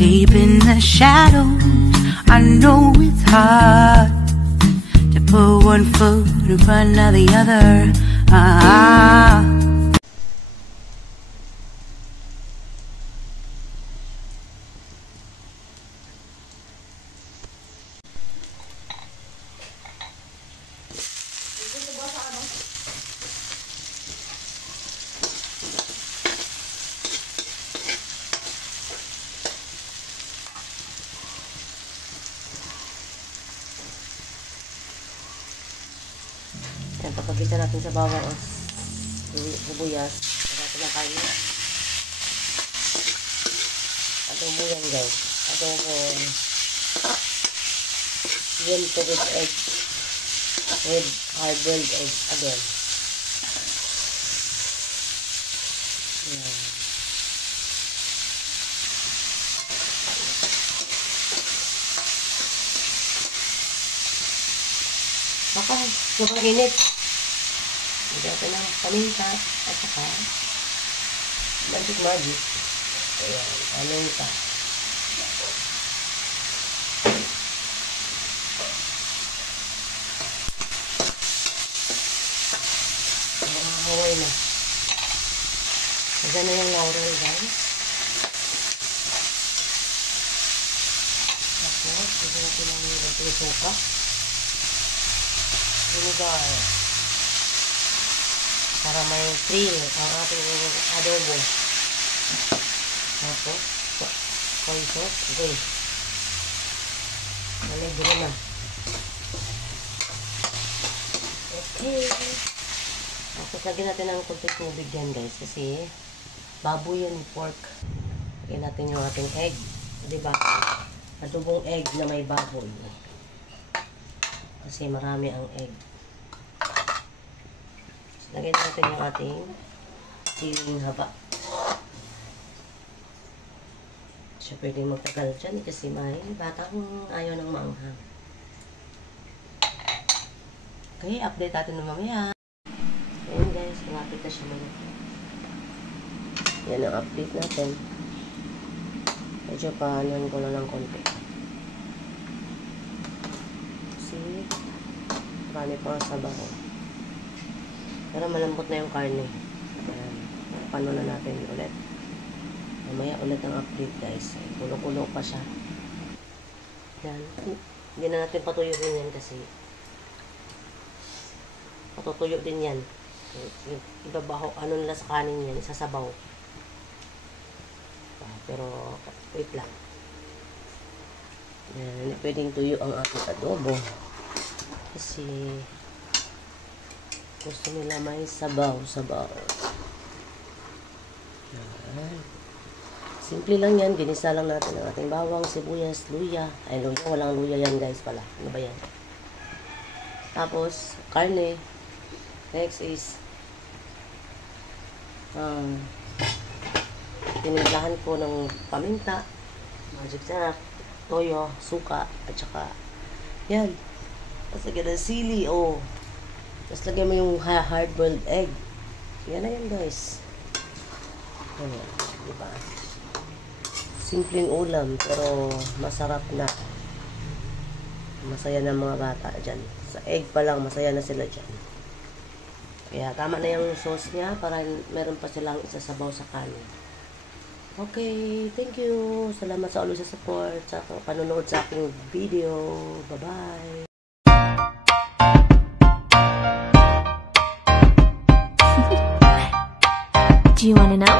Deep in the shadows, I know it's hard to put one foot in front of the other. Yan, papagisa natin sa bawang o sibuyas. Natin ang kain. Adobo yan, guys. Adobo. Yento with egg. With hard-boiled egg. Again. Yan. Baka, sobrang init. Lagyan ko ng paminta at saka magic. Ayan, paminta. Haway na. Lagyan na yung laurel, guys. Tapos, lagyan natin ng suka. Vinegar para may thrill ang ating adobo. Tapos soy sauce. Okay, maligro na. Okay, tapos lagyan natin ng kunting tubig yan, guys, kasi baboy yan, pork. Lagyan natin yung ating egg, diba? Adobong egg na may baboy kasi marami ang egg. Lagyan natin yung ating siling haba. Siya pwedeng magtagal dyan kasi may batang ayaw ng maanghang. Okay, update natin na mamaya. Ayan, guys, malapit na siya maluto. Yan ang update natin. Medyo paanuhan ko lang ng konti. Kasi marami pa sa baho. Pero malambot na yung karne. Paano na natin ulit. Mamaya ulit ang update, guys. Kulo-kulo pa siya. Yan. Hindi na natin patuyuin yan kasi patutuyo din yan. Ibabaho, ano nila sa kanin yan, isasabaw. Pero wait lang. Yan, hindi pwedeng tuyo ang aking adobo. Kasi gusto nila may sabaw-sabaw. Simple lang yan. Ginisa lang natin ang ating bawang, sibuyas, luya. Ay, luya. Walang luya yan, guys, pala. Ano ba yan? Tapos, karne. Next is tinimplahan ko ng paminta, magic sarap, toyo, suka, at saka yan. Tapos lagyan ng sili, oh. Tapos lagyan mo yung hard-boiled egg. Yan na yan, guys. Ayan, diba? Simpleng ulam, pero masarap na. Masaya na mga bata dyan. Sa egg pa lang, masaya na sila dyan. Kaya tama na yung sauce niya para meron pa silang isasabaw sa kanin. Okay, thank you. Salamat sa ulo sa support, sa panonood sa aking video. Bye-bye. Do you want to know?